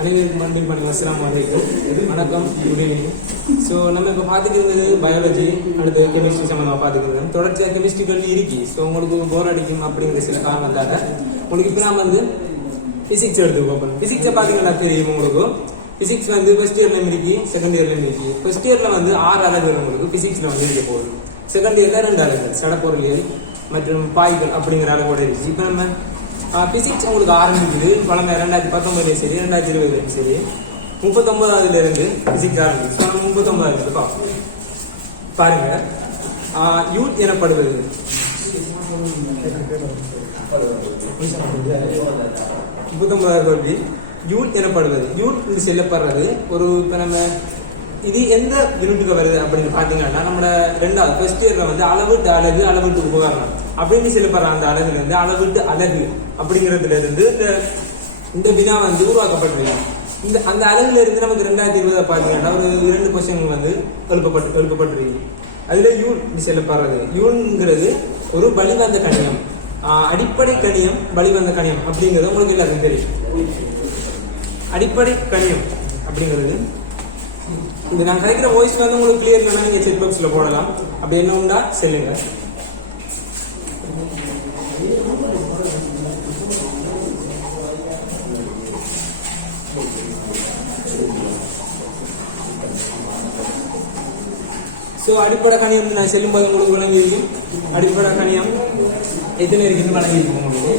அனைவருக்கும் அன்பின் பணி அஸ்ஸலாமு அலைக்கும். வணக்கம், குட் ஈவினிங். ஸோ நம்ம இப்போ பார்த்துக்கிறது பயாலஜி, அடுத்து கெமிஸ்ட்ரி சம்மந்தமாக பார்த்துக்கிறது. தொடர்ச்சியாக கெமிஸ்ட்ரி கல்வி இருக்கு. ஸோ உங்களுக்கு போர் அடிக்கும் அப்படிங்கிற சில காரணத்தால் உங்களுக்கு இப்போ நான் வந்து ஃபிசிக்ஸ் எடுத்து பார்ப்போம். ஃபிசிக்ஸை பார்த்தீங்கன்னா தெரியும் உங்களுக்கு. ஃபிசிக்ஸ் வந்து ஃபர்ஸ்ட் இயர்லையும் இருக்கு, செகண்ட் இயர்லையும் இருக்கு. ஃபர்ஸ்ட் இயரில் வந்து 6 அலகுகள் உங்களுக்கு ஃபிசிக்ஸில் வந்து இருக்க போகுது. செகண்ட் இயரில் 2 அலகுகள், சடப்பொருளியல் மற்றும் பாய்கள் அப்படிங்கிற அளவோட இருக்கு. இப்போ நம்ம ஃபிசிக்ஸ் உங்களுக்கு ஆரம்பிக்குது பழமை 2019 சரி, 2020 சரி, 39வது இருந்து ஃபிசிக்ஸ் ஆரம்பிச்சு. நம்ம 39வது பார்ப்போம். பாருங்க, யூத் எனப்படுவது 39வது கேள்வி. யூத் எனப்படுவது, யூத் செல்லப்படுறது ஒரு இப்போ நம்ம இது எந்த யூனிட்டுக்கு வருது அப்படின்னு பார்த்தீங்கன்னா நம்மளோட 2வது ஃபர்ஸ்ட் இயர்ல வந்து அளவீட்டு அலகு, அளவீட்டு உபகரணம் அப்படின்னு சொல்லப்படுற அந்த அலகுல இருந்து அளவீட்டு அலகு அப்படிங்கிறதுல இருந்து இந்த வினா வந்து உருவாக்கப்பட்டிருக்கு. இந்த அந்த அலகுல இருந்து நமக்கு 2020 பார்த்தீங்கன்னா ஒரு 2 கொஸ்டின் வந்து எழுப்பப்பட்டிருக்கு. அதுல யூன் சொல்லப்படுறது, யூன்ங்கிறது ஒரு வழிவந்த கணியம், அடிப்படை கணியம், வழிவந்த கணியம் அப்படிங்கிறது உங்களுக்கு எல்லாருக்கும் தெரியும். அடிப்படை கணியம் அப்படிங்கிறது இது நான் கிடைக்கிற வாய்ஸ் வந்து உங்களுக்கு கிளியர் வேணா நீங்க செக் பாக்ஸ்ல போடலாம். அப்படி என்ன உண்டா சொல்லுங்க. ஸோ அடிப்படை கணியம் நான் செல்லும்போது உங்களுக்கு வழங்கியிருக்கும். அடிப்படை கணியம் எத்தனை இருக்குன்னு வழங்கியிருக்கும் உங்களுக்கு.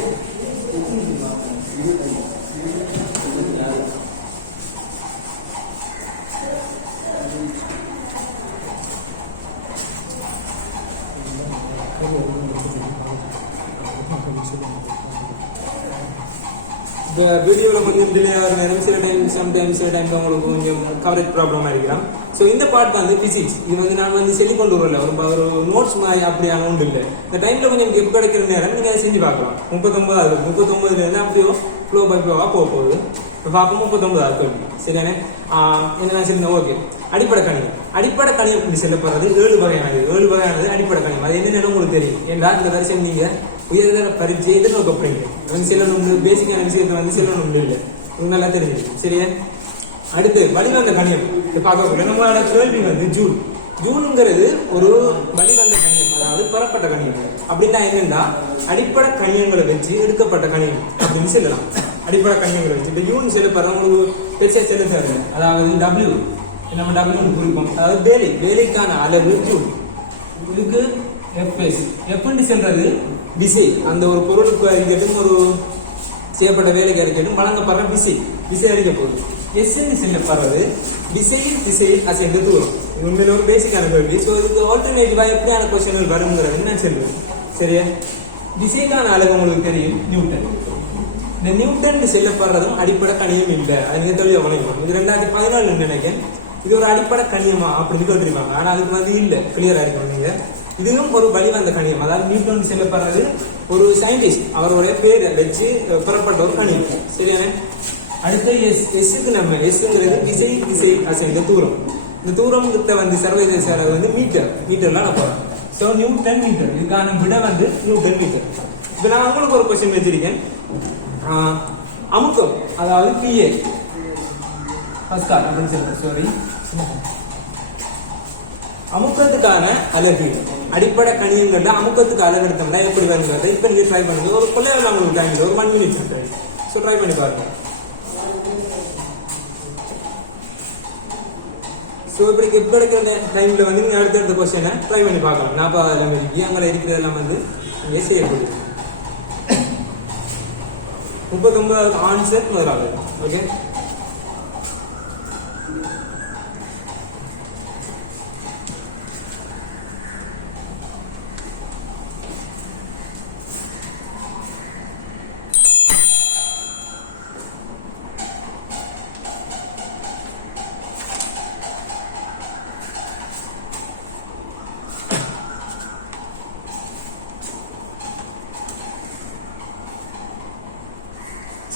இப்போ வீடியோவில் கொஞ்சம் டிலே ஆகிற நேரம் சில டைம் உங்களுக்கு கொஞ்சம் கவரேஜ் ப்ராப்ளமாக இருக்கிறான். ஸோ இந்த பார்ட் வந்து ஃபிசிக்ஸ். இது வந்து நான் வந்து சொல்லி கொண்டு வரல, ஒரு நோட்ஸ் மாதிரி அப்படியான ஒன்று இல்லை. இந்த டைமில் கொஞ்சம் எப்போ கிடைக்கிற நேரம் நீங்கள் அதை செஞ்சு பார்க்கலாம். 39 அப்படியோ ஃப்ளோ பை ஃப்ளோவாக போகுது. இப்போ பார்ப்போம் 39 கேள்வி. சரியானே என்ன சொல்லுங்க. ஓகே, அடிப்படை கணியம். அடிப்படை கணியம் இப்படி சொல்லப்படுறது 7 வகையானது அடிப்படை கணியம். அது என்னென்னு உங்களுக்கு தெரியும். ஏன்னா இந்த வருஷம் நீங்கள் உயர்தர பரீட்சை எதிர்நோக்கப்படுங்க. சில பேசிக்கான விஷயத்தை வந்து சில ஒன்று இல்லை, நல்லா தெரிஞ்சிருக்கு. சரியா, அடுத்து வழிவந்த கணியம் பார்க்க நம்மளோட கேள்வி வந்து ஜூன். ஜூனுங்கிறது ஒரு வழிவந்த கணியம், அதாவது பெறப்பட்ட கணியம். அப்படின்னா என்னன்னா அடிப்படை கணியங்களை வச்சு எடுக்கப்பட்ட கணியம் அப்படின்னு சொல்லலாம். அடிப்படை கணியங்களை வச்சு இப்போ யூன் செல்லப்படுறவங்களுக்கு பெருசா செல்ல சார், அதாவது டபிள்யூ நம்ம டபிள்யூன்னு குறிப்போம். அதாவது வேலைக்கான அளவு ஜூன். இதுக்கு எஃப்எஸ், எஃப்னு செல்றது விசை. அந்த ஒரு பொருளுக்கு அறிக்கட்டும், ஒரு செய்யப்பட்ட வேலைக்கு அறிக்கட்டும் வழங்கப்படுற விசை அறிக்க போகுது. எஸ்ன்னு சொல்லப்படுறது விசையில் அசைந்த தூரம். இது உண்மையில ஒரு பேசிக்கான கேள்வி. ஸோ இதுக்கு ஆல்டர்னேட்டிவா எப்படியான கொஸ்டின்கள் வருங்கிறது நான் சொல்லுவேன். சரியா, விசைக்கான அளவு உங்களுக்கு தெரியும் நியூட்டன். இந்த நியூட்டன் செல்லப்படுறதும் அடிப்படை கணியம் இல்லை. அது நீங்க தெளிவாக வழங்கணும். இது 2014 நினைக்கிறேன். இது ஒரு அடிப்படை கணியமா அப்படின்னு கேட்டிருப்பாங்க. ஆனால் அதுக்கு வந்து இல்லை, கிளியரா இருக்கும். நீங்க இதுவும் ஒரு வழிவந்த கணியம். அதாவது நியூட்டன் செல்லப்படுறது ஒரு சயின்டிஸ்ட், அவருடைய பேரை வச்சு பெறப்பட்ட ஒரு கணியம். சரியான அடுத்த எஸ்ஸுக்கு நம்ம எஸ்ங்கிறது விசை அசைந்த தூரம். இந்த தூரம் வந்து சர்வதேச அளவு வந்து மீட்டர்லாம் நான் போறேன். ஸோ நியூட்டன் மீட்டர், இதுக்கான விட வந்து நியூட்டன் மீட்டர். இப்போ நான் உங்களுக்கு ஒரு கொஸ்டின் வச்சிருக்கேன். அமுக்கம், அதாவது பிஏ பஸ்கால் அப்படின்னு சொல்றேன். சாரி, அமுக்கத்துக்கான அலகு. அடிப்படை கணியங்கள்ல அமுக்கத்துக்கு அலகு எடுத்தோம்னா எப்படி வருங்கிறத இப்ப நீங்க ட்ரை பண்ணுங்க. ஒரு கொள்ளையில உங்களுக்கு டைம் ஒரு 1 மினிட் ஸோ ட்ரை பண்ணி பாருங்க. ஸோ இப்படி எப்போ எடுக்கிற டைம்ல வந்து நீங்க அடுத்த கொஸ்டினை ட்ரை பண்ணி பார்க்கலாம். 40 அங்கே இருக்கிறதெல்லாம் வந்து இங்கே செய்யப்படுது. 39 ஆன்சர் முதலாவது. ஓகே,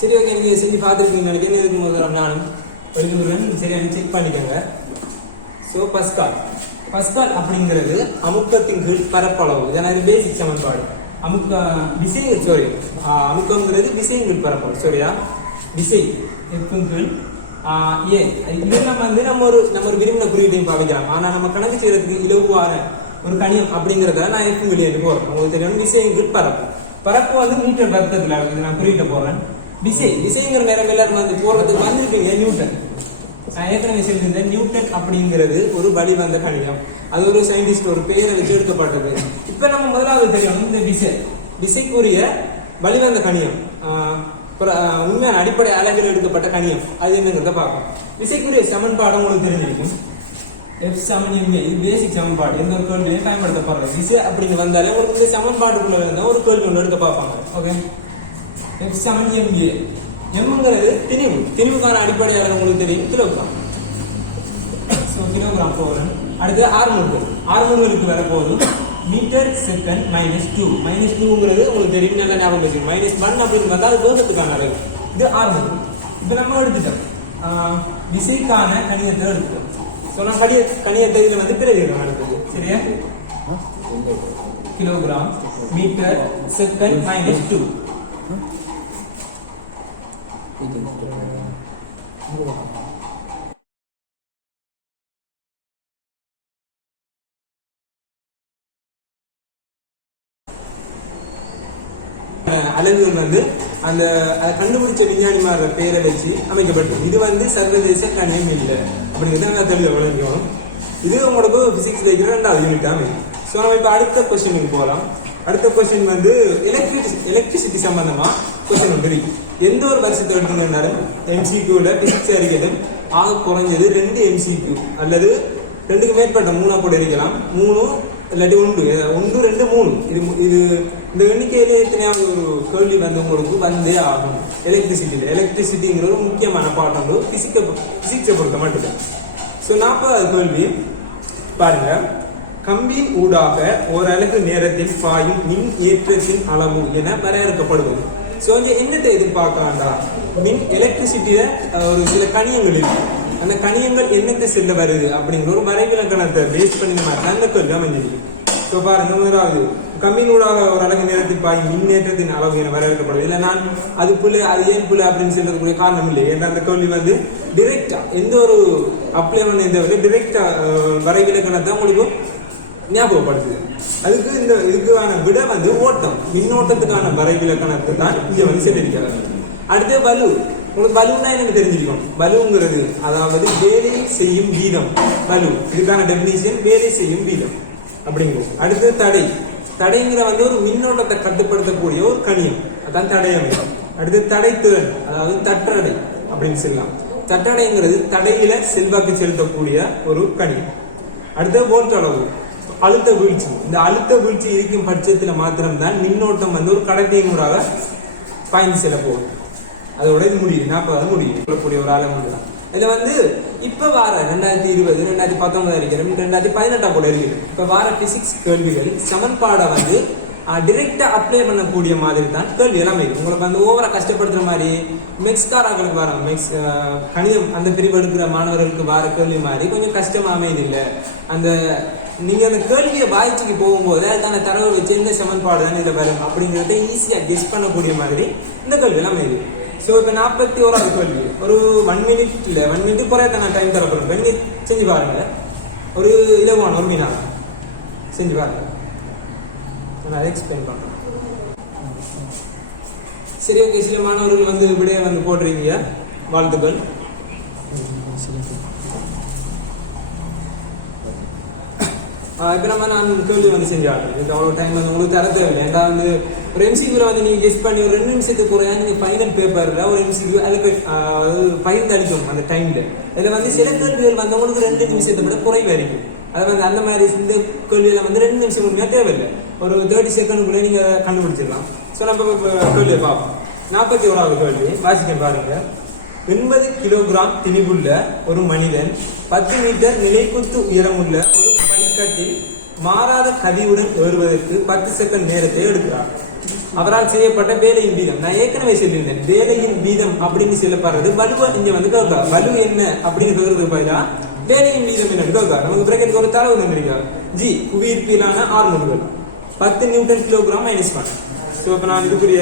சரி. ஓகே, நீங்க செஞ்சு பார்த்துருக்கீங்க நினைக்கிறேன். இதுக்கு முதல்ல நானும் படிக்கிறேன். சரி, செக் பண்ணிக்கோங்க. ஸோ பஸ்கால் அப்படிங்கிறது அமுக்கத்தின் கீழ் பரப்பளவு. இதனால் இது பேசிக் சமன்பாடு. அமுக்கங்கிறது விசையின் கீழ் பரப்பளவு. சரியா, விசை F ஏ இதெல்லாம் வந்து நம்ம ஒரு விரும்பின குறியீட்டையும் பாவிக்கலாம். ஆனா நம்ம கணக்கு செய்யறதுக்கு இலகுவான ஒரு கணியம் அப்படிங்கறத நான் F வெளியேட்டு போறேன். உங்களுக்கு தெரியும் விசைங்கிறது பரப்பு வந்து மீட்டர் வருத்தத்துல நான் குறியீட்டை போறேன். விசைங்கிற நேரம் எல்லாரும் வந்து போறதுக்கு வந்திருப்பீங்க நியூட்டன். நான் ஏற்கனவே சொல்லியிருந்தேன் நியூட்டன் அப்படிங்கிறது ஒரு வழிவந்த கணிதம். அது ஒரு சயின்டிஸ்ட் ஒரு பெயரை வச்சு எடுக்கப்பட்டது. இப்ப நம்ம முதலாவது தெரியும் இந்த விசைக்குரிய வழிவந்த கணியம் உண்மையான அடிப்படை அளவில் எடுக்கப்பட்ட கணியம் அது என்னங்கிறத பார்ப்போம். விசைக்குரிய சமன்பாடு உங்களுக்கு தெரிஞ்சிருக்கும். F சமன் ma இது பேசிக் சமன்பாடு. எந்த ஒரு கேள்வியும் பயன்படுத்தப்படுறது விசை அப்படின்னு வந்தாலே உங்களுக்கு இந்த சமன்பாடுக்குள்ள இருந்தா ஒரு கேள்வி ஒன்று எடுக்க பார்ப்பாங்க. ஓகே, F சமன் ma எம்ங்கிறது திணிவுக்கான அடிப்படை அளவு உங்களுக்கு தெரியும் கிலோகிராம். ஸோ கிலோகிராம் போகிறேன். அடுத்து ஆர்மோனுக்கு வர போகுது மீட்டர் செகண்ட் -2 -2ங்கிறது உங்களுக்கு தெரியும், நல்லா ஞாபகம் வச்சுக்கணும். -1 அப்படின்னு பார்த்தா அது வேகத்துக்கான அளவு. இது ஆர்மோன். இப்போ நம்ம எடுத்துட்டோம் விசைக்கான கணிதத்தை எடுத்துட்டோம். ஸோ நான் கணிதத்தை இதில் வந்து பிறகு எடுத்தது சரியா. கிலோகிராம் மீட்டர் செகண்ட் -2 அளவுகள் வந்து அந்த கண்டுபிடிச்ச விஞ்ஞானிமார பெயரை வச்சு அமைக்கப்பட்டது. இது வந்து சர்வதேச கணியம் இல்லை அப்படிங்கிறது நாங்கள் தெளிவாக விளங்கிக்கணும். இது உங்களுக்கு பிசிக்ஸ் வைக்கிற 2வது யூனிட் அமையும். ஸோ நம்ம இப்போ அடுத்த கொஸ்டினுக்கு போகலாம். அடுத்த கொஸ்டின் வந்து எலக்ட்ரிசிட்டி சம்பந்தமா கொஸ்டின் ஒன்று இருக்கு. எந்த ஒரு வருஷத்தை எடுத்துங்கன்னாலும் MCQல பிசிக்ஸ் அறிக்கையும் ஆக குறைஞ்சது 2 MCQ அல்லது 2க்கு மேற்பட்ட 3 கூட இருக்கலாம். 3 இல்லாட்டி 1 2 3 இது இந்த எண்ணிக்கையிலே எத்தனையாவது ஒரு கேள்வி வந்து உங்களுக்கு வந்தே ஆகும். எலக்ட்ரிசிட்டிங்கிற ஒரு முக்கியமான பாடம் பிசிக்ஸை பொறுத்த மட்டும். ஸோ 40வது கேள்வி பாருங்க. கம்பியின் ஊடாக ஓரளவு நேரத்தில் பாயும் மின் ஏற்றத்தின் அளவு என வரையறுக்கப்படுவது. ஸோ இங்கே என்னத்தை எதிர்பார்க்கலாம்டா, எலக்ட்ரிசிட்டியில ஒரு சில கணியங்கள் இருக்கு. அந்த கணியங்கள் என்னத்தை செல்ல வருது அப்படிங்கிற ஒரு வரைவிலக்கணத்தை பேஸ் பண்ணி நம்ம அந்த கேள்வி அமைஞ்சிருக்கு. ஸோ பாருங்க, முதலாவது கம்பியின் ஊடாக ஒரு அளவு நேரத்தில் பாயும் மின்னேற்றத்தின் அளவு என வரையறுக்கப்படுது. இல்லை நான் அது ஏன் புள்ள அப்படின்னு சொல்றதுக்குரிய காரணம் இல்லை. ஏன்னா அந்த கேள்வி வந்து டிரெக்டா எந்த ஒரு அப்ளை பண்ண எந்த டிரெக்டா வரைவிலக்கணத்தை உங்களுக்கு ஞாபகப்படுத்துது. அதுக்கு இதுக்கான விட வந்து ஓட்டம், மின்னோட்டத்துக்கான வரைவிலக்கணத்தை தான் இங்க வந்து சொல்லியிருக்கிறாங்க. அடுத்து பலு. உங்களுக்கு பலுன்னா எனக்கு தெரிஞ்சிருக்கும். பலுங்கிறது அதாவது வேலை செய்யும் வீதம். பலு இதுக்கான டெபினிஷன் வேலை செய்யும் வீதம் அப்படிங்கிறது. அடுத்து தடைங்கிற வந்து ஒரு மின்னோட்டத்தை கட்டுப்படுத்தக்கூடிய ஒரு கணியம், அதான் தடையம். அடுத்து தடைத்திறன், அதாவது தட்டடை அப்படின்னு சொல்லலாம். தட்டடைங்கிறது தடையில செல்வாக்கு செலுத்தக்கூடிய ஒரு கணியம். அடுத்து வோல்ட் அளவு, அழுத்த வீழ்ச்சி. இந்த அழுத்த வீழ்ச்சி இருக்கும் பட்சத்தில் மாத்திரம்தான் மின்னோட்டம் வந்து ஒரு கடத்தியினூடாக பாய்ந்து செல்ல போகுது. அதோட இது முடியும் 40 முடியும் சொல்லக்கூடிய ஒரு ஆளும் தான். இதுல வந்து இப்ப வார 2020 2019 இருக்கிறோம், 2018 கூட இருக்குது. இப்ப வார பிசிக்ஸ் கேள்விகள் சமன்பாடை வந்து டிரெக்டா அப்ளை பண்ணக்கூடிய மாதிரி தான் கேள்வி எல்லாமே. உங்களுக்கு வந்து ஓவரா கஷ்டப்படுத்துற மாதிரி மெக்ஸ்காராக்களுக்கு வர கணிதம் அந்த பிரிவு எடுக்கிற மாணவர்களுக்கு வர கேள்வி மாதிரி கொஞ்சம் கஷ்டமா அமைது இல்லை. அந்த நீங்க அந்த கேள்வியை வாய்ச்சிக்கு போகும்போது அதுக்கான தரவை வச்சு எந்த சமன்பாடு தான் இதில் வரும் அப்படிங்கிறத ஈஸியா கெஸ் பண்ணக்கூடிய மாதிரி இந்த கேள்வி எல்லாம் அமைது. ஸோ இப்போ 41வது கேள்வி ஒரு 1 மினிட் குறைய நான் டைம் தரப்படுறேன். நீங்க செஞ்சு பாருங்க. ஒரு இலவான ஒரு மீனா செஞ்சு பாருங்க. நான் அதை எக்ஸ்பிளைன் பண்றேன். சரி, ஓகே. சில மாணவர்கள் வந்து விடைய வந்து போடுறீங்க, வாழ்த்துக்கள். இப்போ நான் கேள்வி வந்து செஞ்சாங்க. இதுக்கு அவ்வளோ டைம் வந்து உங்களுக்கு தர தேவையில்லை. ஏன்னா வந்து ஒரு MCQ வந்து நீங்கள் கெஸ் பண்ணி ஒரு 2 நிமிஷத்துக்கு குறையா நீங்கள் ஃபைனல் பேப்பரில் ஒரு MCQ அதுக்கு பகிர்ந்து அடிக்கும் அந்த டைமில். இதில் வந்து சில கேள்விகள் வந்து உங்களுக்கு 2 நிமிஷத்தை விட குறைவாக இருக்கும். அதை வந்து அந்த மாதிரி இந்த கேள்வியில் வந்து 2 நிமிஷம் முடிஞ்சால் தேவையில்லை, ஒரு 30 செகண்டுக்குள்ளே நீங்கள் கண்டுபிடிச்சிடலாம். ஸோ நம்ம கேள்வியை பார்ப்போம். 41வது கேள்வி வாசிக்க பாருங்க. 80 கிலோகிராம் திணிவுள்ள ஒரு மனிதன் 10 மீட்டர் நிலைக்குத்து உயரமுள்ள ஒரு பனிக்கட்டில் மாறாத கதியுடன் ஏறுவதற்கு 10 செகண்ட் நேரத்தை எடுக்கிறார். அவரால் செய்யப்பட்ட வேலையின் வீதம். நான் ஏற்கனவே சொல்லியிருந்தேன், வேலையின் வீதம் அப்படின்னு சொல்லப்படுறது வலுவா இங்க வந்து கேட்கா. வலு என்ன அப்படின்னு கேட்கறதுக்கு பதிலா வேலையின் வீதம் என்ன கேட்கா. நமக்கு பிறகு ஒரு தரவு தந்திருக்காரு. ஜி புவியீர்ப்பிலான ஆர்முடுகள் 10 நியூட்டன் கிலோகிராம் -1. ஸோ இப்போ நான் இதுக்குரிய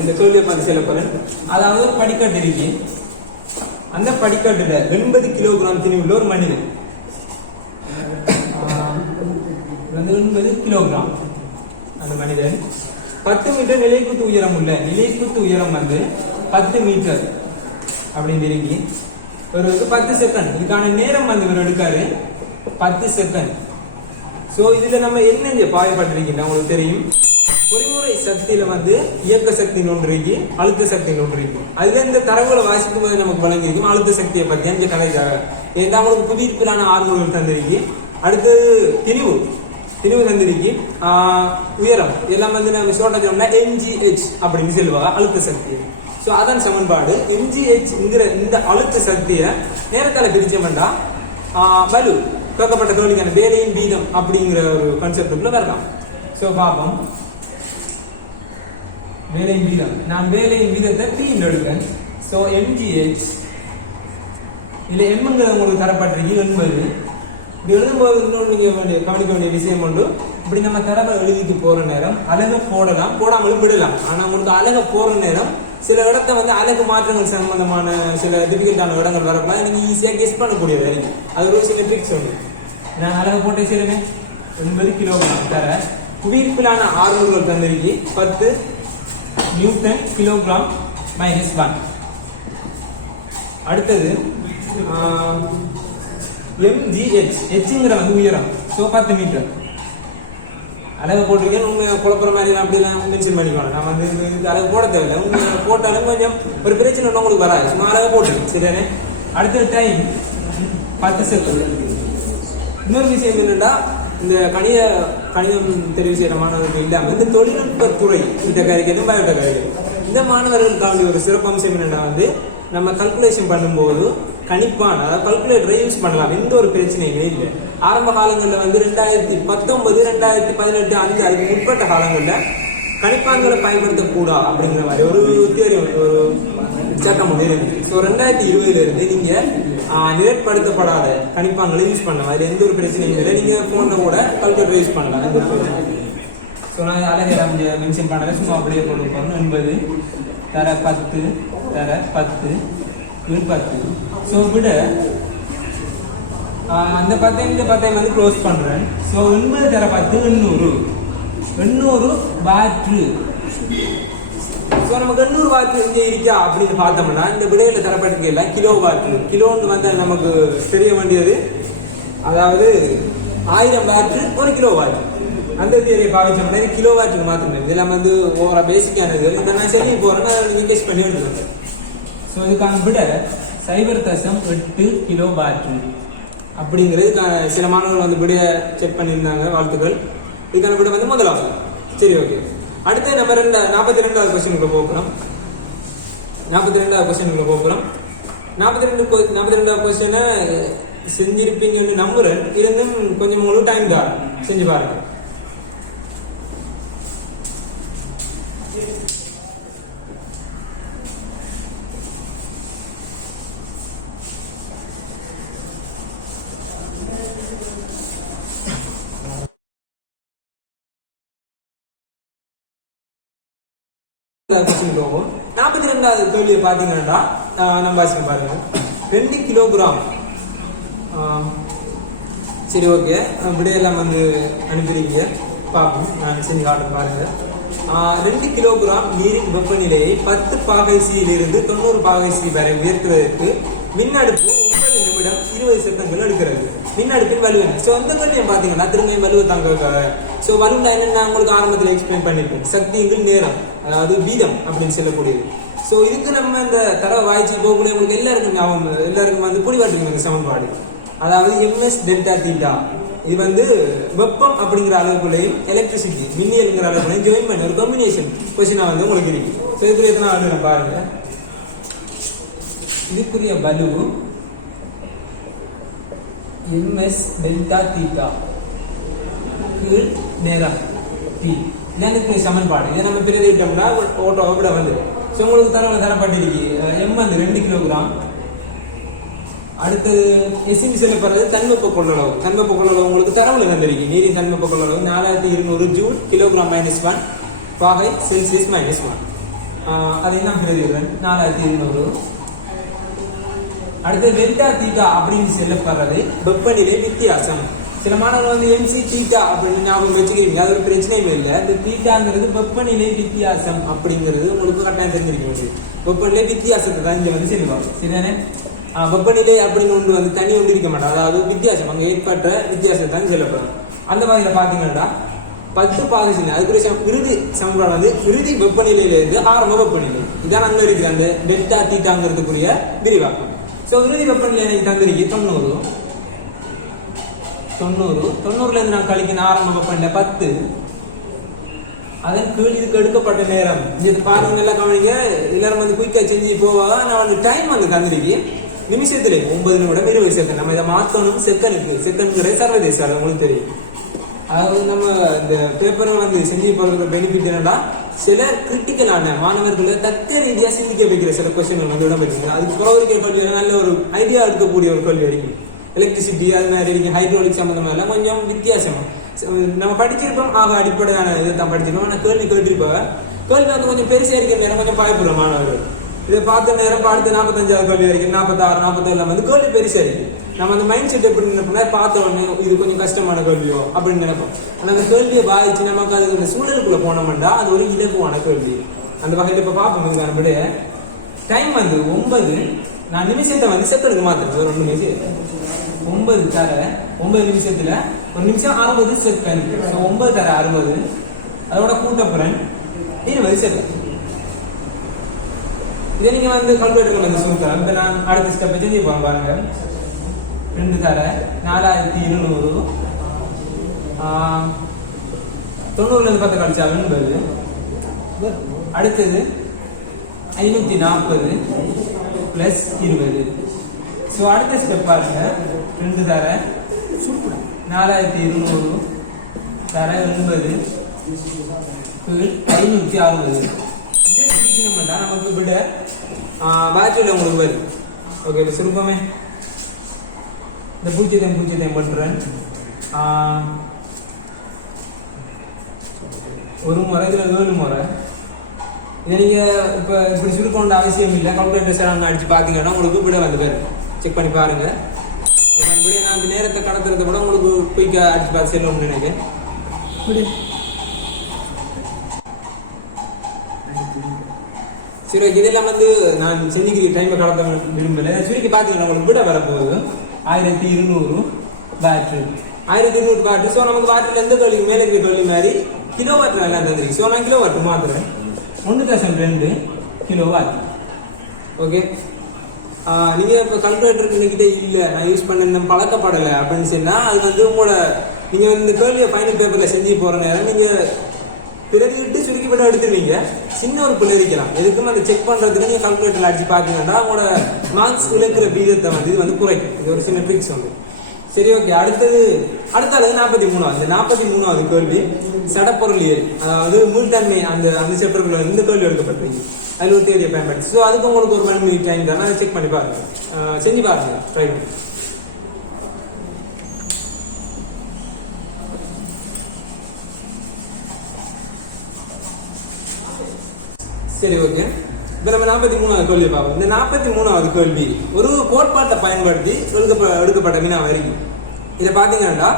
இந்த கேள்வியை பார்த்து செல்ல போறேன். அதாவது ஒரு படிக்கட்டு இருக்கு. அந்த படிக்கட்டுல 80 கிலோகிராம் திணி உள்ள ஒரு மனிதன் 80 கிலோகிராம் அந்த மனிதன் 10 மீட்டர் நிலைக்குத்து உயரம் உள்ள நிலைக்குத்து உயரம் வந்து 10 மீட்டர் அப்படின்னு இருக்கு. ஒரு 10 செகண்ட் இதுக்கான நேரம் வந்து இவர் எடுக்காரு 10 செகண்ட். சோ இதுல நம்ம என்ன பாயப்பட்டிருக்கீங்க உங்களுக்கு தெரியும். பொறிமுறை சக்தியில வந்து இயக்க சக்தி ஒன்று இருக்கு, அழுத்த சக்தி ஒன்று இருக்கு. அதுல இந்த தரவுகளை வாசிக்கும் போது நமக்கு வழங்கியிருக்கும் அழுத்த சக்தியை பத்தி அந்த கதைக்காக உங்களுக்கு புவியீர்ப்பிலான ஆர்வங்கள் தந்திருக்கு. அடுத்து திணிவு தந்திருக்கு. உயரம் எல்லாம் வந்து நம்ம சொல்றோம்னா MGH அப்படின்னு சொல்லுவாங்க அழுத்த சக்தி. சோ அதான் சமன்பாடு. MGHங்கிற இந்த அழுத்த சக்தியை நேரத்தால பிரிச்சோம்னா வலு கேட்கப்பட்ட தோழிக்கான வேலையின் வீதம் அப்படிங்கிற ஒரு கான்செப்டுக்குள்ள வரலாம். சோ பாப்போம். வேலையின் வீதம் நான் வேலையின் வீதத்தை T எடுக்கிறேன். சோ MGH இல்ல எம்ங்கிற உங்களுக்கு தரப்பட்டிருக்கு 80. இப்படி எழுதும்போது இன்னொன்று நீங்க கவனிக்க வேண்டிய விஷயம் உண்டு. இப்படி நம்ம தரவை எழுதிட்டு போற நேரம் அழகை போடலாம், போடாமலும் விடலாம். ஆனா உங்களுக்கு அழகை போற நேரம் சில இடத்த வந்து அழகு மாற்றங்கள் சம்பந்தமான சில டிஃபிகல்ட்டான இடங்கள் வரப்பலாம். நீங்க ஈஸியா கெஸ் பண்ணக்கூடியது. அது ஒரு சில ட்ரிக்ஸ் உண்டு. நான் அழகை போட்டே செய்றேன். 80 கிலோகிராம் தர புவியீர்ப்பிலான ஆர்வங்கள் தந்திருக்கு 10 நியூட்டன் கிலோகிராம் -1. அடுத்தது MGH ஹெச்ங்கிற வந்து உயரம். சோ 10 மீட்டர் அழகு போட்டிருக்கேன். உண்மை குழப்பற மாதிரி அப்படிலாம் மென்ஷன் பண்ணிக்கணும். நான் வந்து அழகு போட தேவையில்லை. உண்மை போட்டாலும் கொஞ்சம் ஒரு பிரச்சனை உங்களுக்கு வராது. சும்மா அழகு போட்டுருக்கு சரிதானே. அடுத்த டைம் 10 செகண்ட். இன்னொரு விஷயம் என்னன்னா இந்த கணிதம் தெரிவு செய்யற மாணவர்கள் இல்லாம இந்த தொழில்நுட்பத்துறை டெக்னாலஜி பயோடெக்னாலஜி இந்த மாணவர்களுக்கான ஒரு சிறப்பம்சம் என்னன்னா வந்து நம்ம கல்குலேஷன் பண்ணும்போது கணிப்பான அதாவது கல்குலேட்டரை யூஸ் பண்ணலாம். எந்த ஒரு பிரச்சனையுமே இல்லை. ஆரம்ப காலங்களில் வந்து 2019 2018 அதுக்கு முற்பட்ட காலங்களில் கணிப்பான்களை பயன்படுத்தக்கூடா அப்படிங்கிற மாதிரி ஒரு தியரி ஒரு சட்டம் ஒன்று இருக்கு. ஸோ 2020 இருந்து நீங்க நிலைப்படுத்தப்படாத கணிப்பான்களை யூஸ் பண்ணலாம். அதில் எந்த ஒரு பிரச்சனையும் இல்லை. நீங்க போன்ல கூட கல்குலேட்டர் யூஸ் பண்ணலாம். ஸோ நான் அழகை மென்ஷன் பண்ணல சும்மா அப்படியே கொண்டு போகணும். 80 தர 10 தர 10 10. ஸோ விட அந்த 10 இந்த 10 வந்து க்ளோஸ் பண்றேன். ஸோ 80 தர 10 800 வாட்டு. ஸோ நமக்கு 800 வாட்டு இங்கே இருக்கா அப்படின்னு பார்த்தோம்னா இந்த விடையில தரப்பட்டிருக்கல கிலோ வாட்டு. கிலோன்னு வந்து நமக்கு தெரிய வேண்டியது அதாவது 1000 வாட்டு 1 கிலோ வாட்டு. அந்த தியரியை பாவிச்சோம்னா கிலோ வாட்டுக்கு மாத்திரம் இதெல்லாம் வந்து ஓவரா பேசிக்கானது. இதை நான் சொல்லி போறேன்னா நீங்க கெஸ் பண்ணி எடுத்துக்கோங்க. ஸோ இதுக்கான விட 0.8 கிலோ வாட்டு அப்படிங்கிறது சில மாணவர்கள் வந்து விடைய செக் பண்ணியிருந்தாங்க. வாழ்த்துக்கள். இதுக்கான விட வந்து முதலாவது. சரி ஓகே. அடுத்து நம்ம 42வது கொஸ்டினுக்குள்ள போகிறோம். 42வது கொஸ்டினை செஞ்சிருப்பீங்கன்னு நம்புறேன். இருந்தும் கொஞ்சம் முழு டைம் தான் செஞ்சு பாருங்க. போகும். 42வது கேள்வியை பார்த்தீங்கன்னா நம்ம வாசிக்க பாருங்க. 2 கிலோகிராம். சரி ஓகே. விடையெல்லாம் வந்து அனுப்பிடுவீங்க பார்ப்போம். நான் செஞ்சு காட்ட பாருங்க. 2 கிலோகிராம் நீரின் வெப்பநிலையை 10 பாகை C-லிருந்து 90 பாகை C வரை உயர்த்துவதற்கு மின்னடுப்பு 9 நிமிடம் 20 செகண்ட்கள் எடுக்கிறது. மின்னடுப்பின் வலு என்ன? ஸோ அந்த கேள்வியை பார்த்தீங்கன்னா திரும்பியும் வலுவை தாங்க. ஸோ வலுனா என்னன்னு நான் உங்களுக்கு ஆரம்பத்தில் எக்ஸ்பிளைன் பண்ணிருக்கேன். சக்தியின் நேரம் அதாவது வீதம் அப்படின்னு சொல்லக்கூடியது. ஸோ இதுக்கு நம்ம இந்த தரவை வாய்ச்சி போகக்கூடிய உங்களுக்கு எல்லாருக்கும் வந்து புரிவாட்டிருக்கீங்க சமன்பாடு. அதாவது MS டெல்டா தீட்டா இது வந்து வெப்பம் அப்படிங்கிற அளவுக்குள்ளேயும் எலக்ட்ரிசிட்டி மின்னியல்ங்கிற அளவுக்குள்ளேயும் ஜாயின் பண்ணி ஒரு காம்பினேஷன் கொஸ்டினா வந்து உங்களுக்கு இருக்கு. ஸோ இதுக்குரிய எத்தனை வலு பாருங்க. இதுக்குரிய வலு MS டெல்டா தீட்டா கீழ் நேரம் T இதுக்கு சமன்பாடு. இதை நம்ம பிரதிட்டோம்னா ஓட்டோ விட வந்து ஸோ உங்களுக்கு தரப்பட்டிருக்கு. M வந்து 2 கிலோகிராம். அடுத்தது எஸ்இபி சொல்லப்படுறது தன்வெப்ப கொள்ளளவு உங்களுக்கு தரவுல வந்திருக்கு. நீரின் தன்வெப்ப கொள்ளளவு 4200 ஜூல் கிலோகிராம் -1 பாகை செல்சியஸ் -1. அதை நான் பிரதிவிடுறேன் 4200. அடுத்து டெல்டா தீட்டா அப்படின்னு சொல்லப்படுறது வெப்பநிலை வித்தியாசம். சில மாணவர்கள் வந்து MC தீட்டா அப்படின்னு ஞாபகம் வச்சுக்கிறீங்க, அது ஒரு பிரச்சனையுமே இல்லை. இந்த தீட்டாங்கிறது வெப்பநிலை வித்தியாசம் அப்படிங்கிறது உங்களுக்கு கட்டாயம் தெரிஞ்சிருக்க. வெப்பநிலை வித்தியாசத்தை தான் இங்க வந்து சொல்லுவாங்க, சரிதானே? வெப்பநிலை அப்படின்னு ஒன்று வந்து தனி ஒன்று இருக்க மாட்டோம், அதாவது வித்தியாசம் அங்கே ஏற்பட்ட வித்தியாசத்தை தான் சொல்லப்படும். அந்த வகையில் பார்த்தீங்கன்னா 10 பாதிச்சு அதுக்குரிய இறுதி சமன்பாடு வந்து இறுதி வெப்பநிலையிலிருந்து ஆரம்ப வெப்பநிலை, இதான் அங்கே இருக்கிற அந்த டெல்டா தீட்டாங்கிறதுக்குரிய விரிவாக்கம். ஸோ இறுதி வெப்பநிலை எனக்கு தந்திருக்கு 90. 90லேருந்து நான் கழிக்கணும் ஆரம்ப வெப்பநிலை 10. அதன் கீழ் இதுக்கு எடுக்கப்பட்ட நேரம் இது பாருங்க, எல்லாம் கவனிங்க. எல்லாரும் வந்து குயிக்காக செஞ்சு போவாங்க. நான் வந்து டைம் வந்து தந்திருக்கு நிமிஷத்துல 9 நிமிடம் 20 செகண்ட். நம்ம இதை மாற்றணும் செகண்ட்ங்கிறது சர்வதேச அளவு, உங்களுக்கு தெரியும். அதாவது நம்ம இந்த பேப்பரை வந்து செஞ்சு போகிற பெனிஃபிட் என்னன்னா, சில கிரிட்டிக்கலான மாணவர்களை தக்க ரீதியாக சிந்திக்க வைக்கிற சில கொஸ்டின்கள் வந்து இடம்பெறுங்க. அதுக்கு புறவரிக்கை கல்வி நல்ல ஒரு ஐடியா இருக்கக்கூடிய ஒரு கல்வி வரைக்கும் எலக்ட்ரிசிட்டி அது மாதிரி இருக்கு, ஹைட்ராலிக் சம்பந்தமாக எல்லாம் கொஞ்சம் வித்தியாசமா நம்ம படிச்சிருப்போம். அடிப்படையான இதை தான் படிச்சிருப்போம். ஆனால் கேள்வி கேட்டிருப்போம். கேள்வி வந்து கொஞ்சம் பெருசாக இருக்கிற நேரம் கொஞ்சம் பயப்படுற மாணவர்கள் இதை பார்த்த நேரம் அடுத்து 45வது கல்வி வரைக்கும் 46 47 வந்து கேள்வி பெருசாக இருக்கு. நம்ம அந்த மைண்ட் செட் எப்படி நினைப்போம்னா, பார்த்த உடனே இது கொஞ்சம் கஷ்டமான கேள்வியோ அப்படின்னு நினைப்போம். ஆனால் அந்த கேள்வியை பாதிச்சு நமக்கு அது அந்த சூழலுக்குள்ள போனோம்னா அது ஒரு இலகுவான கேள்வி. அந்த வகையில் இப்போ பார்ப்போம். நம்மளுடைய டைம் வந்து 9. நான் நிமிஷத்தை வந்து செகண்டுக்கு மாத்திரம் 2 நிமிஷம் 9 தர 9 நிமிஷத்துல 1 நிமிஷம் 60 செகண்ட். 9 தர 60, அதோட கூட்டப்புறன் 20 செகண்ட். இதை நீங்க வந்து கால்குலேட்டர்ல வந்து சொல்லுங்க. இப்போ நான் அடுத்த ஸ்டெப் செஞ்சு பாருங்க. 2 தர 4200, 90லேருந்து 10 கழிச்சா 80. அடுத்தது 540 பிளஸ் 20. ஸோ அடுத்த ஸ்டெப் பாருங்க. 2 தர 4200 தர 80 560. இதை பிரிக்கணும்னா நமக்கு விட பேட்சில் உங்களுக்கு வரும். ஓகே, இப்போ சுருக்கமே இந்த பூஜ்ஜியத்தையும் பண்ணுறேன். ஒரு முறை இதில் 7 முறை. இதை நீங்கள் இப்போ இப்படி சுருக்கணுன்ற அவசியம் இல்லை. கால்குலேட்டர் சார் அங்கே அடித்து பார்த்தீங்கன்னா உங்களுக்கு விட வந்து பேர் செக் பண்ணி பாருங்க. விட நான் அந்த நேரத்தை கடத்துறத கூட உங்களுக்கு குயிக்காக அடிச்சு பார்த்து செல்லணும்னு நினைக்கிறேன். சரி, இதெல்லாம் வந்து நான் செஞ்சுக்கிற டைமை கடத்த விரும்பலை. சுருக்கி பார்த்தீங்கன்னா உங்களுக்கு விட வரப்போகுது 1200 பேட்ரி. 1200 பேட்ரி. ஸோ நமக்கு பேட்டரியில் எந்த கல்விக்கு மேலே இருக்கிற கல்வி மாதிரி கிலோ வாட் எல்லாம் தந்துருக்கு. ஸோ நான் கிலோ வாட் மாத்துறேன் 1.2 கிலோ வாட். ஓகே, நீங்கள் இப்போ கால்குலேட்டர் என்கிட்ட இல்லை, நான் யூஸ் பண்ண பழக்கப்படலை அப்படின்னு சொன்னால் அது வந்து உங்களோட நீங்கள் இந்த கேள்வியை ஃபைனல் பேப்பரில் செஞ்சு போகிற நேரம் நீங்கள் பிறகு சுருக்கி போட்டு எடுத்துருவீங்க. சின்ன ஒரு பிள்ளை இருக்கலாம். எதுக்கும் அந்த செக் பண்ணுறதுக்கு நீங்கள் கால்குலேட்டரில் அடிச்சு பார்த்தீங்கன்னா உங்களோட மார்க்ஸ் இழக்கிற வீதத்தை வந்து இது வந்து குறைக்கும். இது ஒரு சின்ன ட்ரிக்ஸ் வந்து. சரி, ஓகே. அடுத்தது 43வது. இந்த 43வது கேள்வி சடப்பொருளியல், அதாவது மீள்தன்மை அந்த அந்த செப்டருக்குள்ள இந்த கேள்வி எடுக்கப்பட்டிருக்கு. அதில் ஒரு தேதியை பயன்படுத்தி. ஸோ அதுக்கு உங்களுக்கு ஒரு 1 மினிட் டைம் தான். அதை செக் பண்ணி பாருங்க, செஞ்சு பாருங்க, ட்ரை பண்ணி. சரி, ஓகே. இப்போ நம்ம 43வது கேள்வி பார்ப்போம். இந்த 43வது கேள்வி ஒரு கோட்பாட்டை பயன்படுத்தி எடுக்கப்பட்ட வினா வரைக்கும். இதை பார்த்தீங்கன்னா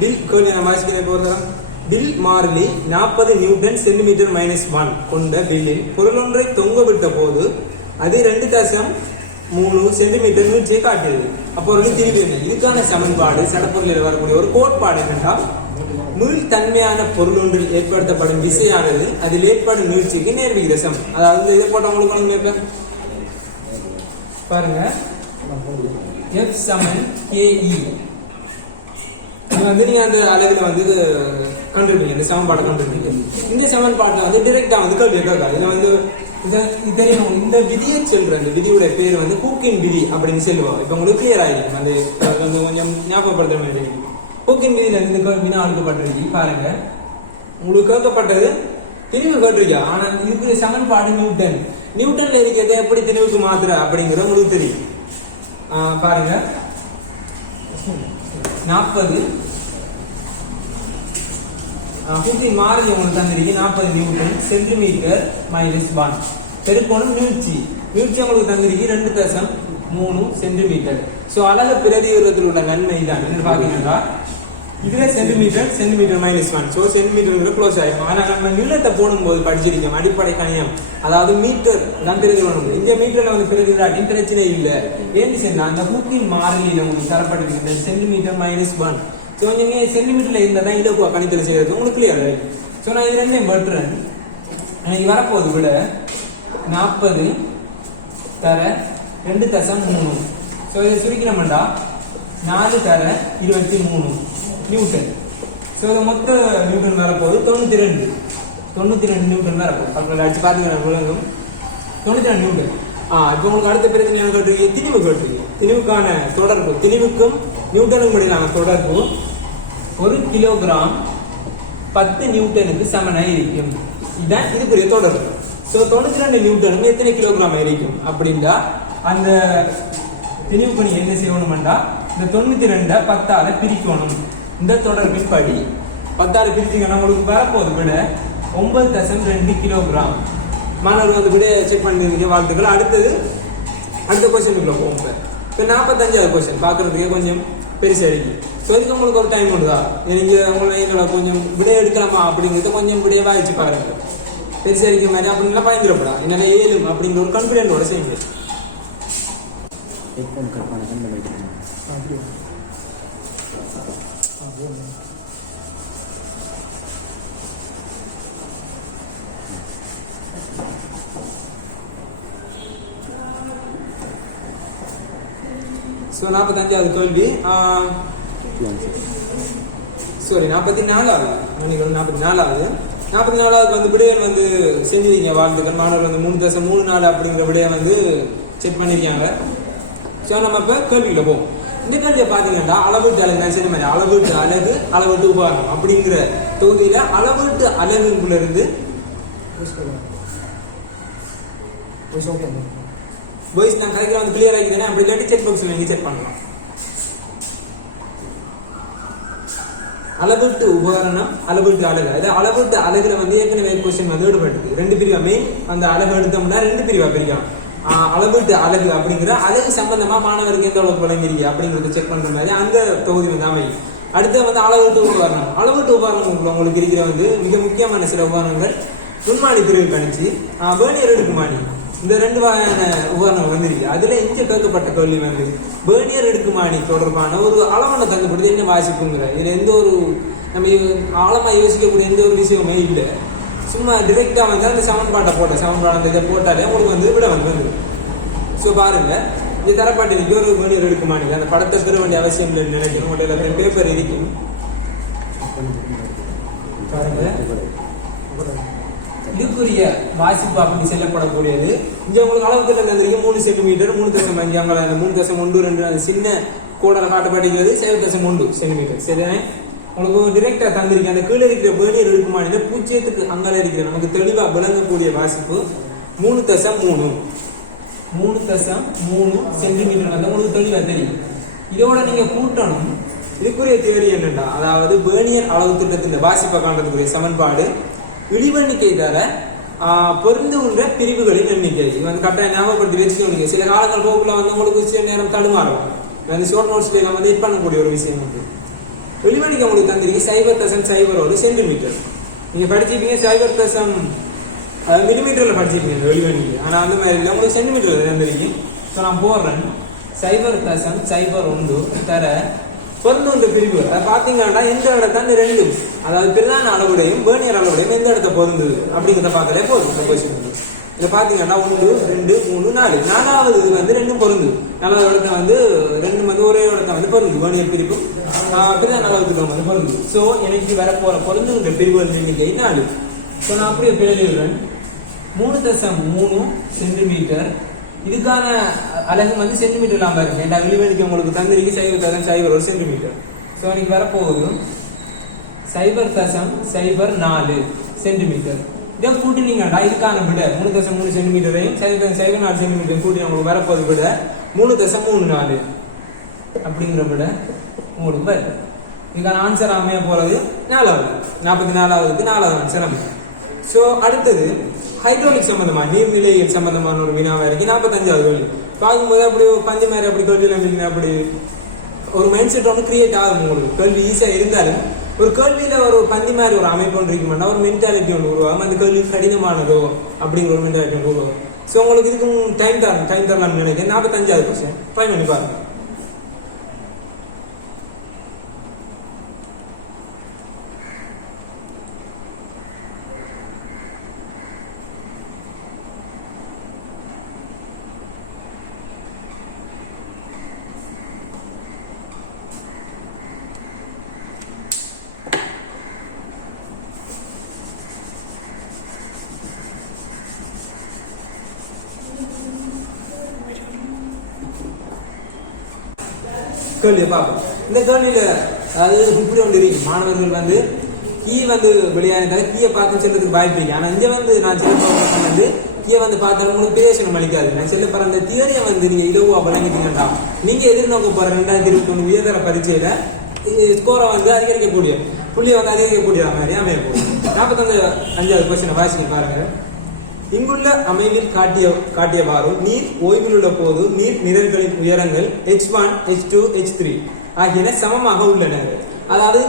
பில் கேள்வி நம்ம வாசிக்கிறேன் போகிறோம். பில் மாறிலி 40 நியூட்டன் சென்டிமீட்டர் -1 கொண்ட பில்லில் பொருளொன்றை தொங்க விட்ட போது அது 2.3 சென்டிமீட்டர் நீட்சியை காட்டுகிறது. அப்போ ஒரு திரும்பி என்ன இதுக்கான சமன்பாடு சடப்பொருளில் வரக்கூடிய ஒரு கோட்பாடு என்னென்றால், மீள் தன்மையான பொருள் ஒன்றில் ஏற்படுத்தப்படும் விசையானது அதில் ஏற்படும் நீட்சிக்கு நேர் விகிதம். அதாவது இதை போட்டவங்களுக்கு பாருங்க, F = KE. இது வந்து நீங்க அந்த அளவில் வந்து கண்டுபிடிங்க, இந்த சமன்பாடை கண்டுபிடிங்க. இந்த சமன்பாட்டை வந்து டிரெக்டா வந்து கேள்வி கேட்காது. இதை வந்து தெரியும். இந்த விதியை சொல்ற இந்த விதியோட பேர் வந்து ஹூக்கின் விதி அப்படின்னு சொல்லுவாங்க. இப்போ உங்களுக்கு கிளியர் ஆகிடும். அந்த கொஞ்சம் ஞாபகப்படுத்துற மாதிரி ஹூக்கின் விதியில இருந்து வினா அழுக்கப்பட்டிருக்கு. பாருங்க, உங்களுக்கு கேட்கப்பட்டது திணிவு கேட்டிருக்கா. ஆனா இதுக்கு சமன்பாடு நியூட்டன்ல இருக்கிறத எப்படி திணிவுக்கு மாத்துற அப்படிங்கிறது உங்களுக்கு தெரியும். பாருங்க, 40 ஹூக்கின் மாறி உங்களுக்கு தந்திருக்கு 40 நியூட்டன் சென்டிமீட்டர் -1 பெருக்கோணம் நீட்சி உங்களுக்கு தந்திருக்கு 2.3 சென்டிமீட்டர். ஸோ அழகு பிரதியுரத்தில் உள்ள நன்மை தான் என்ன பார்த்தீங்கன்னா இதுல சென்டிமீட்டர் -1. ஸோ சென்டிமீட்டர் க்ளோஸ் ஆகிடும். ஆனால் நம்ம நிலத்தை போடும்போது படிச்சிருக்கோம் அடிப்படை கணியம், அதாவது மீட்டர் தான் பிரதிபலன். இந்த மீட்டர்ல வந்து பிரதிபலாட்டின் பிரச்சனை இல்லை. ஏன்னு சொன்னா அந்த ஹூக்கின் மாறிலியில் உங்களுக்கு தரப்பட்டிருக்கு சென்டிமீட்டர் -1. ஸோ நீங்கள் சென்டிமீட்டர்ல இருந்தால் தான் இலக்குவா கணித்தல் செய்யறது உங்களுக்கு கிளியர் ஆகிடும். ஸோ நான் இது ரெண்டையும் பட்டுறேன். எனக்கு வரப்போது விட 40 தர 2.3. ஸோ இதை சுருக்கினோம்டா 4 தர 23 நியூட்டன். ஸோ இது மொத்த நியூட்டன் வரப்போது 92 நியூட்டன் வரப்போகுது. பக்கத்தில் அடிச்சு பார்த்துக்கிறேன் விளங்கும் 92 நியூட்டன். இப்போ உங்களுக்கு அடுத்த பிரச்சனை என்ன கேட்டிருக்கீங்க? திணிவு கேட்டிருக்கீங்க. திணிவுக்கான தொடர்பு, திணிவுக்கும் நியூட்டனுக்கும் இடையிலான தொடர்பு 1 கிலோகிராம் 10 நியூட்டனுக்கு சமனாக இருக்கும். இதுதான் இதுக்குரிய தொடர்பு. ஸோ 92 நியூட்டனுக்கு எத்தனை கிலோகிராம் இருக்கும் அப்படின்னா அந்த திணிவுக்கு நீ என்ன செய்யணும்டா இந்த 92 10ஆல பிரிக்கணும். இந்த தொடர்பின் படி 10ஆல பிரிச்சிங்கன்னா உங்களுக்கு வரப்போது விட 9.2 கிலோகிராம். மாணவர்கள் வந்து விட செக் பண்ணிருக்கீங்க, வாழ்த்துக்கள். அடுத்த கொஸ்டினுக்குள்ள போங்க. இப்போ 45வது கொஸ்டின் பார்க்கறதுக்கே கொஞ்சம் பெருசாக இருக்கு. ஸோ இதுக்கு உங்களுக்கு ஒரு டைம் உண்டுதா? எங்களை கொஞ்சம் விட எடுக்கலாமா அப்படிங்கிறத கொஞ்சம் விடையை வாய்ச்சி பாருங்க. பெருசாக இருக்க மாதிரி அப்படின்லாம் பயந்துடப்படா. என்னென்ன ஏழும் அப்படிங்கிற ஒரு கான்ஃபிடென்ட்டோட செய்யுங்க. ஸோ 45வது கேள்வி, சாரி 44வது 44வது வந்து விடையல் வந்து செஞ்சிருக்கீங்க, வாழ்த்துக்கள். மாணவர்கள் வந்து 3.34 அப்படிங்கிற விடையை வந்து செக் பண்ணிருக்காங்க. ஸோ நம்ம இப்போ கேள்வியில போவோம். இந்த கேள்வியை பார்த்தீங்கன்னா அளவீட்டு அலகு, நான் சொன்ன மாதிரி அளவீட்டு அலகு அளவீட்டு உபகரணம் அப்படிங்கிற தொகுதியில அளவீட்டு அலகுக்குள்ள இருந்து வாய்ஸ் நான் கரெக்டாக வந்து கிளியர் ஆகிக்கிறேன். அப்படி இல்லாட்டி செக் பாக்ஸில் நீங்கள் செக் பண்ணலாம். அளவீட்டு உபகரணம் அளவீட்டு அலகு, அதாவது அளவீட்டு அலகுல வந்து ஏற்கனவே கொஸ்டின் வந்து ஈடுபட்டு 2 பிரிவா மெயின் அந்த அலகு எடுத்தோம்னா 2 பிரிவா பிரிக்கலாம். அளவீட்டு அலகு அப்படிங்கிற அலகு சம்பந்தமா மாணவருக்கு எந்த அளவுக்கு வழங்கிருக்கீங்க அப்படிங்கறத செக் பண்ற மாதிரி அந்த தொகுதி வந்து அமையும். அடுத்து வந்து அளவீட்டு உபகரணம் உங்களுக்கு இருக்கிற வந்து மிக முக்கியமான சில உபகரணங்கள் நுண்மானி பிரிவு கணிச்சு வேர்னியர் எடுக்குமானி, இந்த 2 வகையான உபகரணம் வந்துருக்கு. அதுல இங்க கேட்கப்பட்ட கேள்வி வந்து வேர்னியர் எடுக்குமானி தொடர்பான ஒரு அளவனை தங்கப்படுது என்ன வாசிப்புங்கிற. இதுல எந்த ஒரு நம்ம ஆழமா யோசிக்கக்கூடிய எந்த ஒரு விஷயமே இல்லை. சும்மா டிரெக்டா வந்து அந்த சமன்பாட்டை அந்த இதை போட்டாலே உங்களுக்கு வந்து விட வந்து. ஸோ பாருங்க, இது தரப்பாட்டு ஒரு வேர்னியர் எடுக்குமானி அந்த படத்தை பெற வேண்டிய அவசியம் இல்லை நினைக்கணும். உங்கள்ட்ட பேப்பர் இருக்கும் பாருங்க. இதுக்குரிய வாசிப்பு அப்படி செல்லப்படக்கூடியது இங்க உங்களுக்கு அளவுக்கு தந்திருக்கு 3 சென்டிமீட்டர் 3.5 அங்கே 3.12 சின்ன கோடலை காட்டப்படுகிறது 7.1 சென்டிமீட்டர். சரிதானே? உங்களுக்கு டிரெக்டா தந்திருக்கு. அந்த கீழே இருக்கிற வேர்னியர் எடுக்குமானில பூஜ்ஜியத்துக்கு அங்கால இருக்கிற நமக்கு தெளிவா விளங்கக்கூடிய வாசிப்பு 3.3 சென்டிமீட்டர் வந்து உங்களுக்கு தெளிவா தெரியும். இதோட நீங்க கூட்டணும். இதுக்குரிய தேவை என்னன்னா, அதாவது வேர்னியர் அளவு திட்டத்தின் வாசிப்பை காண்றதுக்குரிய சமன்பாடு இழிவெண்ணிக்கை தர பொருந்துகின்ற பிரிவுகளின் எண்ணிக்கை. இது வந்து கரெக்டாக ஞாபகப்படுத்தி வச்சுக்கோங்க. சில காலங்கள் போக்குள்ள வந்து உங்களுக்கு சில நேரம் தடுமாறும். அந்த ஷோர்ட் நோட்ஸ்ல நம்ம வந்து பண்ணக்கூடிய ஒரு விஷயம் வந்து வெளிவெண்ணிக்கை உங்களுக்கு தந்திருக்கு 0.01 சென்டிமீட்டர். நீங்க படிச்சிருப்பீங்க 0.0 மில்லிமீட்டர்ல படிச்சிருக்கீங்க வெளிவெண்ணிக்கை. ஆனா அந்த மாதிரி இல்லை, உங்களுக்கு சென்டிமீட்டர்ல தந்திருக்கு. ஸோ நான் போடுறேன் 0.01 தர பொருந்துகின்ற பிரிவு. அதை பார்த்தீங்கன்னா எந்த இடத்தான் 2, அதாவது பிரதான அளவுடையும் வேர்னியர் அளவுடையும் எந்த இடத்த பொருந்துது அப்படிங்கிறத பார்க்கலே போதும். இந்த கொஸ்டின் இதை பார்த்தீங்கன்னா 1 2 3 4 4வது இது வந்து 2 பொருந்து. 4வது இடத்த வந்து 2 வந்து ஒரே இடத்த வந்து பொருந்து வேர்னியர் பிரிவும் பிரதான அளவுக்கு வந்து பொருந்து. ஸோ எனக்கு வரப்போற பொருந்துகின்ற பிரிவுகள் எண்ணிக்கை 4. ஸோ நான் அப்படியே எழுதிடுறேன் 3.3 சென்டிமீட்டர். இதுக்கான அலகு வந்து சென்டிமீட்டர் இல்லாம இருக்கு. ஏன்னா வெளிவெளிக்கு உங்களுக்கு தந்திருக்கு 0.01 சென்டிமீட்டர். ஸோ எனக்கு வரப்போகுது 0.04 சென்டிமீட்டர். இதை கூட்டினீங்கன்னா இதுக்கான விட 3.3 சென்டிமீட்டரையும் 0.04 சென்டிமீட்டர் கூட்டி உங்களுக்கு வரப்போது விட 3.34 அப்படிங்கிற விட உங்களுக்கு வரும். இதுக்கான ஆன்சர் அமைய போறது 4வது 44வது 4வது ஆன்சர் அமையும். ஸோ அடுத்தது ஹைட்ராலிக் சம்பந்தமா நீர்நிலைகள் சம்பந்தமான ஒரு வினாவா இருக்கு. 45வது கேள்வி பார்க்கும்போது அப்படி பஞ்சு மாதிரி அப்படி கேள்வியில் அப்படி ஒரு மைண்ட் செட் ஒன்று கிரியேட் ஆகும். உங்களுக்கு கேள்வி ஈஸியாக இருந்தாலும் ஒரு கேள்வியில ஒரு பந்தி மாதிரி ஒரு அமைப்பு ஒன்று இருக்குமெண்டா ஒரு மென்டாலிட்டி ஒன்று உருவாகும். அந்த கேள்வி கடினமானதோ அப்படிங்கிற ஒரு மென்டாலிட்டி ஒன்று உருவாகும். ஸோ உங்களுக்கு இதுக்கும் டைம் தரலாம்னு நினைக்கிறேன். 45வது கொஸ்டின் ட்ரை பண்ணி பாருங்க. கேள்வியை பார்ப்போம். இந்த கேள்வியில அதாவது இப்படி ஒன்று இருக்கு. மாணவர்கள் வந்து கீ வந்து வெளியானதால கீயை பார்த்து செல்றதுக்கு வாய்ப்பு இருக்கு. ஆனா இங்க வந்து நான் செல்ல வந்து கீயை வந்து பார்த்தாலும் உங்களுக்கு பிரயோஜனம் அளிக்காது. நான் செல்ல போற அந்த தியரியை வந்து நீங்க இலவா வழங்கிட்டீங்கன்னா நீங்க எதிர்நோக்க போற 2021 உயர்தர பரீட்சையில ஸ்கோரை வந்து அதிகரிக்கக்கூடிய புள்ளியை வந்து அதிகரிக்கக்கூடிய மாதிரி அமையக்கூடும். 45வது கொஸ்டினை வாசிக்க பாருங்க. இங்குள்ள அமைவில் காட்டியவாறு நீர் ஓய்வில் உள்ள போது நீர் நிரல்களின் உயரங்கள் h1, h2, h3 ஆகியன சமமாக உள்ளன. அதாவது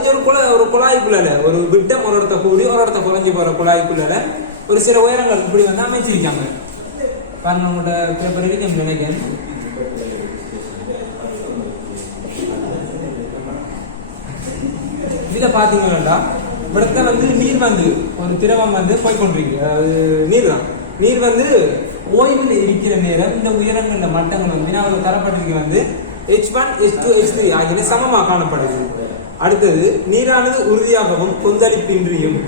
ஒரு குழாய்க்குள்ள ஒரு விட்டம் ஒரு இடத்த கூடி ஒரு இடத்த குறைஞ்சி போற குழாய்க்குள்ள ஒரு சில உயரங்கள் இப்படி வந்து அமைச்சிருக்காங்க. பாருங்க உங்களோட பேப்பர் இருக்கு நினைக்கிறேன். இதுல பாத்தீங்கன்னா இடத்துல வந்து நீர் வந்து ஒரு திரவம் வந்து போய்கொண்டிருக்கு. அதாவது நீர் வந்து ஓய்வில் இருக்கிற நேரம் இந்த உயரங்கள் இந்த மட்டங்கள் வந்து வினாவில் தரப்பட்டிருக்கு வந்து h1, h2, h3 ஆகியன சமமாக காணப்படுது. அடுத்தது நீரானது உறுதியாகவும் கொந்தளிப்பின்றியும்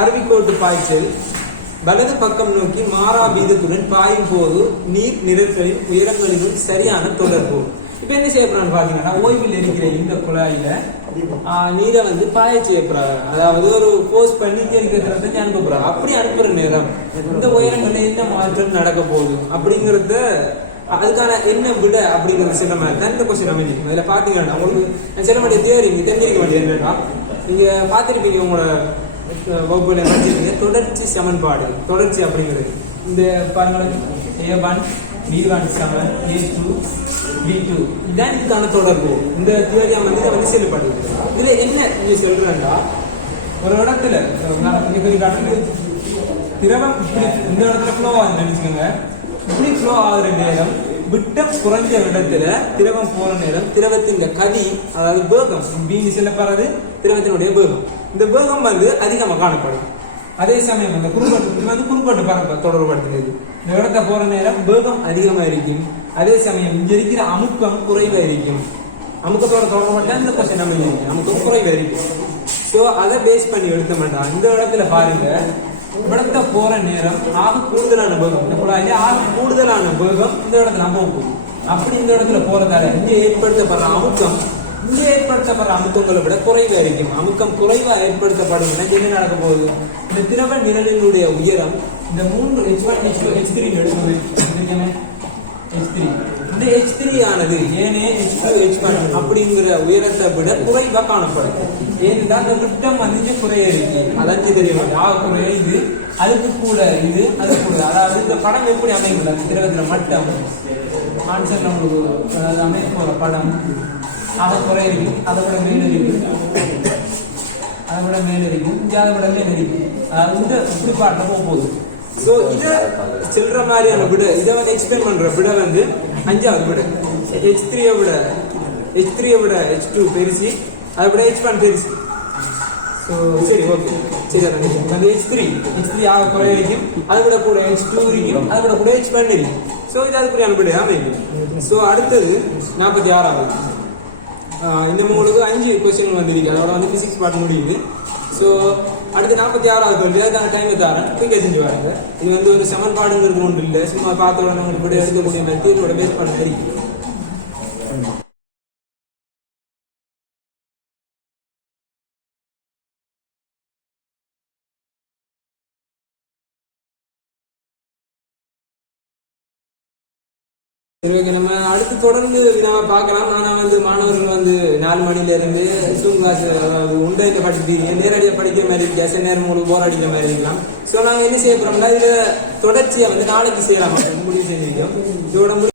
அருவிக்கோட்டு பாய்ச்சல் வலது பக்கம் நோக்கி மாறா வீதத்துடன் பாயும் போது நீர் நிரல்களின் உயரங்களிலும் சரியான தொடர்பு. இப்ப என்ன செய்யப்படுறான்னு பாத்தீங்கன்னா ஓய்வில் இருக்கிற இந்த குழாயில நீரை வந்து பாய செய்யப்படுறாங்க. அதாவது ஒரு போஸ்ட் பண்ணி தெரிவிக்கிறத அனுப்பப்படுறாங்க. அப்படி அனுப்புற நேரம் இந்த உயரங்கள்ல என்ன மாற்றம் நடக்க போகுது அப்படிங்கறத அதுக்கான என்ன விட அப்படிங்கறது சில மாதிரி தான் இந்த கொஸ்டின் அமைஞ்சிருக்கும். இதுல பாத்தீங்கன்னா உங்களுக்கு சில வேண்டிய தியரி நீங்க தெரிஞ்சிருக்க வேண்டியது என்னன்னா நீங்க பாத்திருப்பீங்க உங்களோட வகுப்புல படிச்சிருக்கீங்க தொடர்ச்சி சமன்பாடு. தொடர்ச்சி அப்படிங்கிறது இந்த பாருங்க A1 B1 சமன் A2 B2 இதான் இதுக்கான தொடர்பு. இந்த தியரியா வந்து செயல்படுது. இதுல என்ன நீங்க சொல்றேன்னா ஒரு இடத்துல திரவம் இப்படி இந்த இடத்துல ஃப்ளோ ஆகுது நினைச்சுக்கோங்க. இப்படி ஃப்ளோ ஆகுற நேரம் விட்டம் குறைஞ்ச இடத்துல திரவம் போற நேரம் திரவத்தின் கதி அதாவது வேகம் பீனி செல்லப்படுறது திரவத்தினுடைய வேகம். இந்த வேகம் வந்து அதிகமாக காணப்படும். அதே சமயம் அந்த குறுக்கோட்டு பரப்ப தொடர்படுத்துகிறது. இந்த இடத்த போற நேரம் வேகம் அதிகமா இருக்கும். அதே சமயம் இங்க இருக்கிற அமுக்கம் குறைவா இருக்கும். அமுக்கத்தோட தொடர்பு இந்த கொஸ்டின் நம்ம அமுக்கம் குறைவா இருக்கும். ஸோ அதை பேஸ் பண்ணி எடுத்த மாட்டான். இந்த இடத்துல பாருங்க இடத்த போற நேரம் ஆக கூடுதலான வேகம் இந்த குழாயில ஆக கூடுதலான வேகம் இந்த இடத்துல அமுக்கும். அப்படி இந்த இடத்துல போறதால இங்க ஏற்படுத்தப்படுற அமுக்கம் இங்க ஏற்படுத்தப்படுற அமுக்கங்களை விட குறைவா இருக்கும். அமுக்கம் குறைவா ஏற்படுத்தப்படும் என்ன நடக்க போகுது? இந்த திரவ நிரலினுடைய உயரம் இந்த 3 h1, h2, h3 எடுக்குது. h3 இந்த h3 ஆனது ஏனே h2, h1 அப்படிங்கிற உயரத்தை விட குறைவா காணப்படும். ஏனென்றால் அந்த விட்டம் வந்து குறைய இருக்கு. அதான் தெரியும் குறைய இது அதுக்கு கூட இது அது கூட. அதாவது இந்த படம் எப்படி அமைக்கல திரவத்துல மட்டம் ஆன்சர் நம்மளுக்கு அமைப்போற படம் அதை குறைய இருக்கு. அதை விட மேல இருக்கு. அதை விட மேல இருக்கு. இங்க அதை விட மேல இருக்கு. இந்த இப்படி பாட்டில் போகுது. ஸோ இதை செல்ற மாதிரியான விட இதை வந்து எக்ஸ்பிளைன் பண்ற விட வந்து 5வது விட h3 விட h2 பெருசி அதை விட h1 பெருசி. ஸோ சரி ஓகே சரி அந்த h3 ஆக குறைய இருக்கும். அதை விட கூட h2 இருக்கும். அதை விட கூட h1 இருக்கும். ஸோ இது அதுக்குரிய விட அமைக்கும். ஸோ அடுத்தது 46வது இந்த உங்களுக்கு 5 கொஸ்டின் வந்துருக்கு. அதோட வந்து பிசிக்ஸ் பார்ட் முடியுது. ஸோ அடுத்து 46வது கேள்வி அதுக்கான டைமை தரேன் குயிக்காக செஞ்சு பாருங்க. இது வந்து ஒரு சமன்பாடுங்கிறது ஒன்று இல்லை. சும்மா பார்த்த உடனே உங்களுக்கு விட எடுக்கக்கூடிய மாதிரி தீர்வோட பேஸ் பண்ண தெரியும். சரி ஓகே, நம்ம அடுத்து தொடர்ந்து நம்ம பார்க்கலாம். ஆனால் வந்து மாணவர்கள் வந்து 4 மணில இருந்து ஜூம் கிளாஸ் உண்டையில படிப்பீங்க, நேரடியாக படிக்கிற மாதிரி இருக்கு, சில நேரம் உங்களுக்கு போர் அடிக்கிற மாதிரி இருக்கலாம். ஸோ நாங்கள் என்ன செய்ய போறோம்னா இதில் தொடர்ச்சியாக வந்து நாளைக்கு செய்யலாம் முடிவு செஞ்சிருக்கோம். இதோட